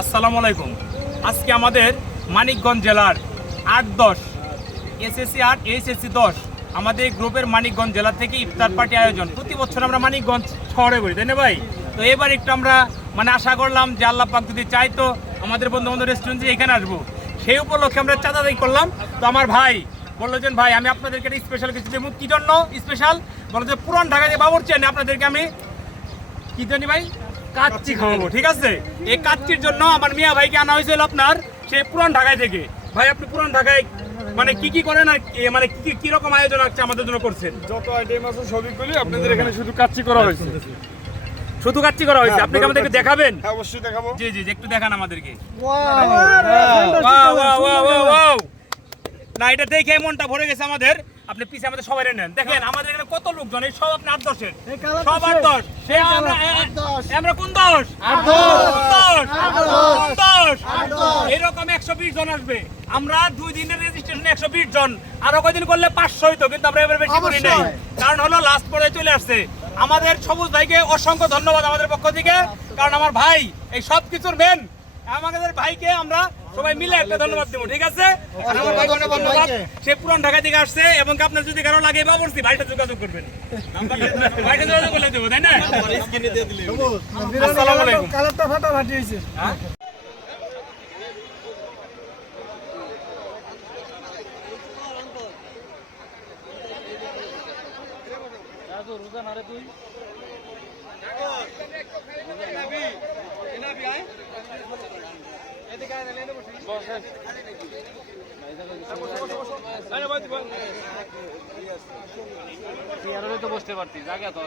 আসসালামু আলাইকুম। আজকে আমাদের মানিকগঞ্জ জেলার 8-10 এসএসসি 8 এইচএসসি 10 আমাদের গ্রুপের মানিকগঞ্জ জেলা থেকে ইফতার পার্টি আয়োজন। প্রতি বছর আমরা মানিকগঞ্জ শহরে করি, তাই না ভাই? তো এবার একটু আমরা আশা করলাম যে আল্লাহ পাক যদি চাই তো আমাদের বন্ধু বান্ধব রেস্টুরেন্টে এখানে আসবো, সেই উপলক্ষে আমরা চাঁদাদাই করলাম। তো আমার ভাই বললো যে ভাই আমি আপনাদেরকে স্পেশাল কিছু দেবো। কি জন্য স্পেশাল? বলো যে পুরান ঢাকা যে বাবুর্চি আনি আপনাদেরকে আমি কি জানি ভাই কাচ্চি খাওয়াবো, ঠিক আছে? এই কাচ্চির জন্য আমার মিয়া ভাইকে আনা হয়েছিল আপনার সেই পুরান ঢাকায় থেকে। ভাই আপনি পুরান ঢাকায় কি কি করেন আর কি রকম আয়োজন আছে আমাদের জন্য করছেন? যত আইটেম আছে সবই করি, আপনাদের এখানে শুধু কাচ্চি করা হয়েছে। শুধু কাচ্চি করা হয়েছে, আপনি কি আমাদেরকে দেখাবেন? হ্যাঁ অবশ্যই দেখাবো। জি জি একটু দেখান আমাদেরকে। ওয়াও না এটা দেখে মনটা ভরে গেছে আমাদের। আপনি পিছে আমাদের সবাই নেন, দেখেন আমাদের এখানে কত লোকজন, এই সব আপনি 8-10-এর, সব 8-10। আমরা কোন 10? 10 এরকম 120 জন আসবে। আমরা 2 দিনের রেজিস্ট্রেশনে 120 জন, আরো কয়দিন করলে 500 হইতো, কিন্তু আমরা এবার বেশি করি নাই, কারণ হলো লাস্ট পর্যায়ে চলে আসছে। আমাদের সবুজ ভাইকে অসংখ্য ধন্যবাদ আমাদের পক্ষ থেকে, কারণ আমার ভাই এই সব কিছুর মেন। আমাদের ভাইকে আমরা সবাই মিলে একটা ধন্যবাদ দেবো, ঠিক আছে? আমার ভাইকে অনেক ধন্যবাদ। সে পুরান ঢাকা থেকে আসছে, এবং আপনার যদি কারো লাগে বাবুর্চি ভাইটা যোগাযোগ করবেন, ভাইটা যোগাযোগ করলে দেবো, তাই না? আসসালামু আলাইকুম। কালারটা ফাটাফাটি হয়েছে। বসতে পারতি জায়গা তো